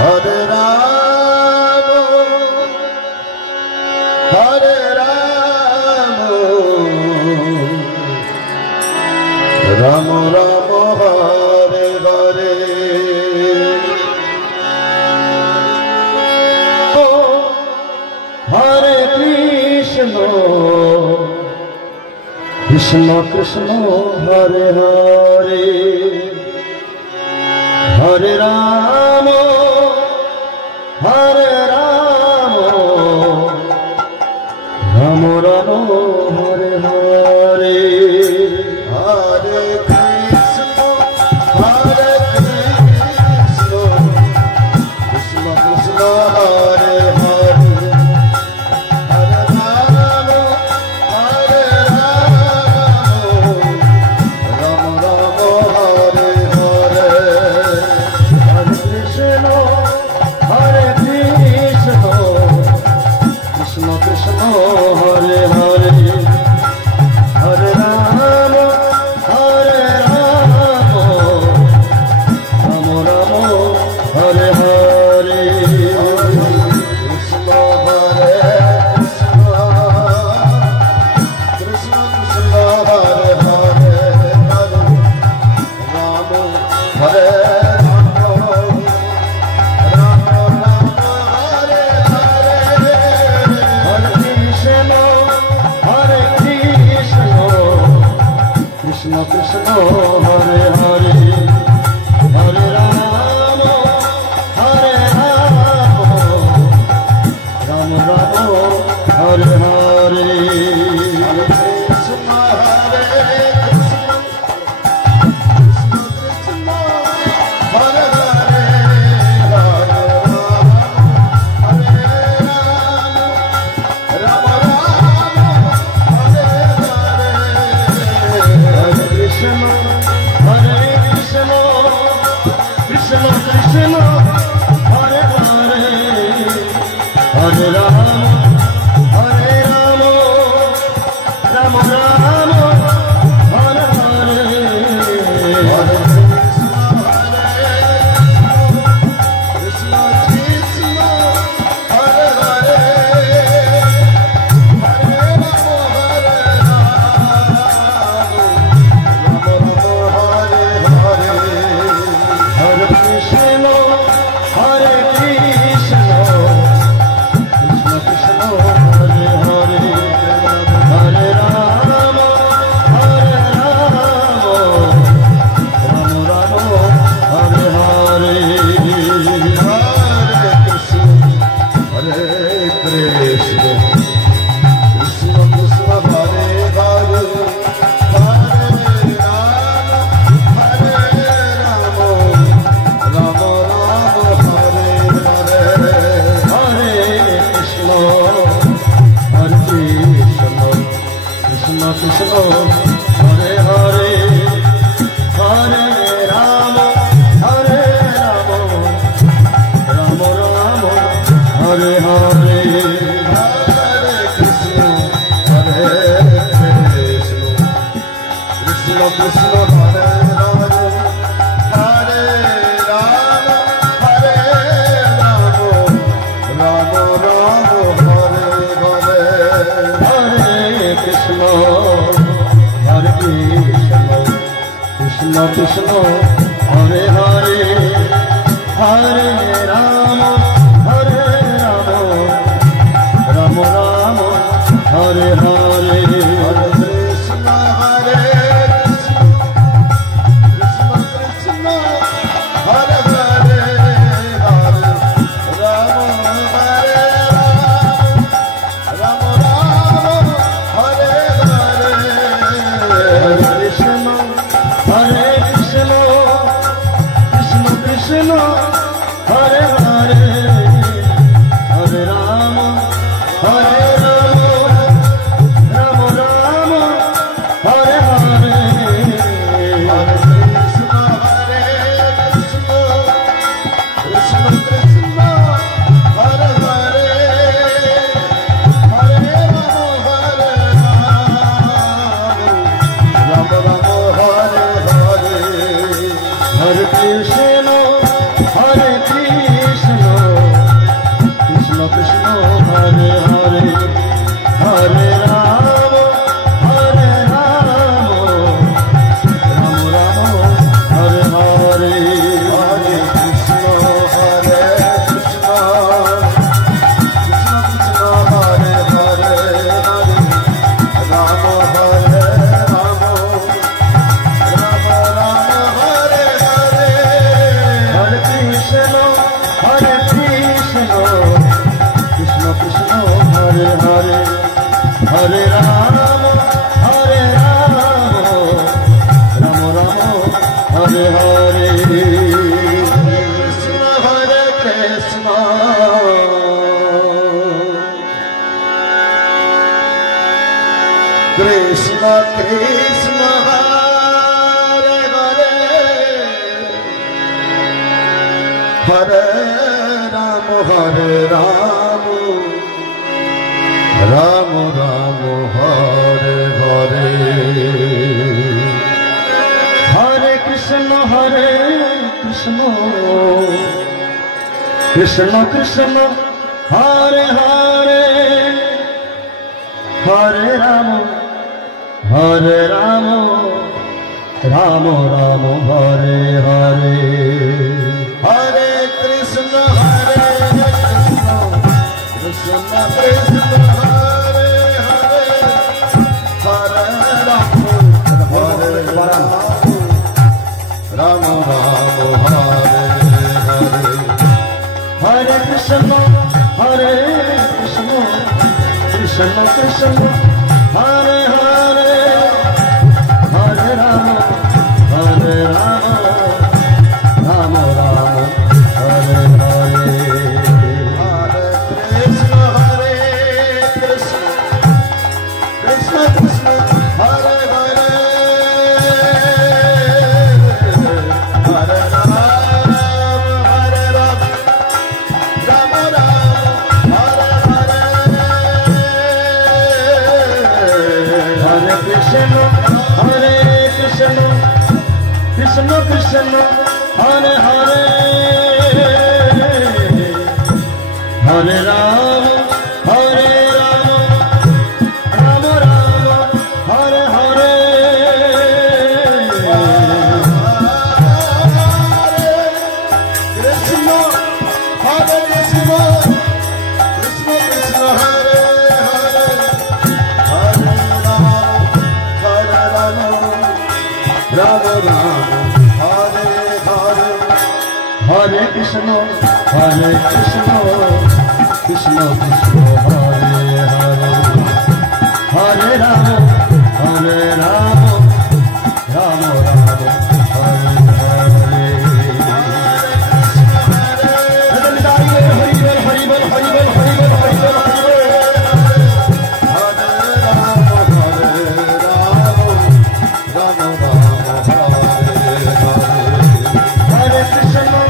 Hare Ram Ram Hare Hare Oh Hare Krishna Krishna Krishna Hare Hare Hare Ram Hare Ram Ram Ram Hare Hare Hare Krishna Hare Krishna Krishna Krishna Hare Hare Hare Ram Hare Ram Ram Ram Hare Hare Hare Krishna Hare Krishna Krishna Krishna Hare Hare Hare Ram Hare Ram Ram Ram Hare Hare Krishna Hare Krishna Krishna Hare Hare Hare Ram Hare Krishna Krishna Hare Hare Hare Ram Hare Ram Ram Ram Hare Hare Krishna Hare Krishna Krishna Hare Hare Hare Ram Krishna Hare Krishna Krishna Krishna Hare Hare Hare Ram Hare Ram Ram Ram Hare Hare Hare Krishna Krishna Hare Hare Hare Krishna Hare Krishna Krishna Krishna Hare Hare Hare Ram Hare Ram Ram Ram Hare Hare Hare Krishna Hare Krishna Krishna Krishna Hare Hare Hare Ram Hare Ram Ram Ram Hare Hare Hare Krishna Hare Krishna Krishna Krishna Hare Hare Hare Ram Hare Ram Ram Ram Hare Hare Hare Krishna Hare Krishna Krishna Krishna Hare Hare Hare Ram Hare Ram Ram Ram Hare Hare Hare Krishna Hare Krishna Krishna Krishna Hare Hare Hare Ram Hare Ram Ram Ram Hare Hare Hare Krishna Hare Krishna Krishna Krishna Hare Hare Hare Ram Hare Ram Ram Ram Hare Hare Hare Krishna Hare Krishna Krishna Krishna Hare Hare Hare Ram Hare Ram Ram Hare Hare Hare Krishna Hare Krishna Krishna Krishna Hare Hare Hare Ram Hare Ram Ram Ram Hare Hare Hare Krishna Hare Krishna Hare Krishna, Krishna Krishna, Hare Hare, Hare Rama, Hare Rama, Rama Rama, Hare Hare, Krishna Hare Krishna, Krishna Krishna, Hare Hare, Hare Rama, Hare Rama, Rama Rama, Hare Hare, Hare Krishna, Krishna Krishna, Hare Hare, Hare Rama, Hare Rama, Rama Rama, Hare Hare, Hare Krishna, Krishna Krishna, Hare Hare, Hare Rama, Hare Rama, Rama Rama, Hare Hare, Hare Krishna, Krishna Krishna, Hare Hare, Hare Rama, Hare Rama, Rama Rama, Hare Hare, Hare Krishna, Krishna Krishna, Hare Hare, Hare Rama, Hare Rama, Rama Rama, Hare Hare, Hare Krishna, Krishna Krishna, Hare Hare, Hare Rama, Hare Rama, Rama Rama, Hare Hare, Krishna, Hare Krishna, Krishna Krishna, Hare Hare, Hare Rama, Hare Rama, Rama Rama, Hare Hare, Hare Krishna, Krishna Krishna, Hare Hare, Hare Rama, Hare Rama, Rama Rama, Hare Hare, Hari Bol, Hari Bol, Hari Bol, Hari Bol, Hari Bol, Hare Rama, Hare Rama, Rama Rama, Hare Hare, Hare Krishna,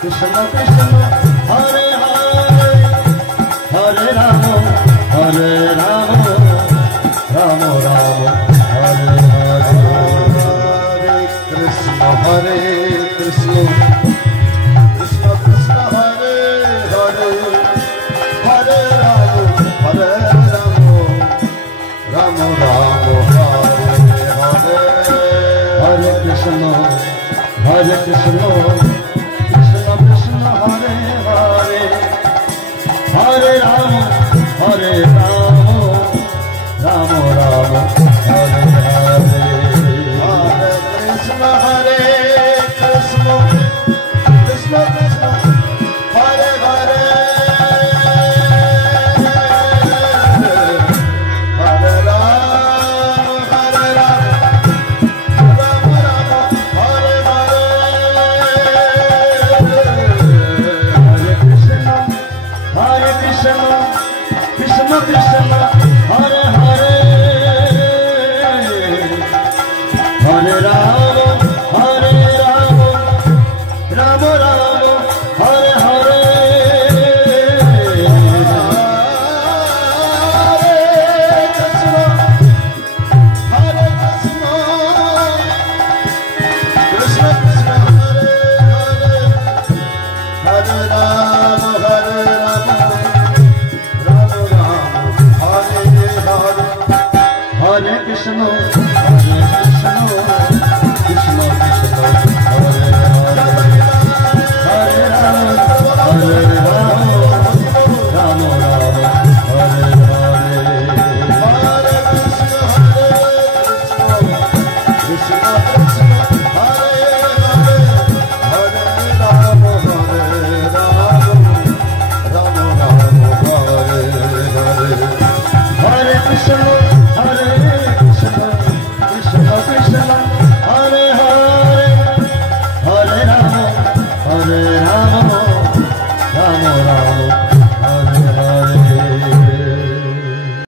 Krishna Krishna, Hare Hare, Hare Rama, Hare Rama, Rama Rama, Hare Hare, Hare Krishna, Krishna Krishna, Hare Hare, Hare Rama, Hare Rama, Rama Rama, Hare Hare, Hare Krishna, Krishna Krishna, Hare Hare, Hare Rama, Hare Rama, Rama Rama, Hare Hare, Hare Krishna, Krishna Krishna, Hare Hare, Hare Rama, Hare Rama, Rama Rama, Hare Hare, Hare Krishna, Krishna Krishna,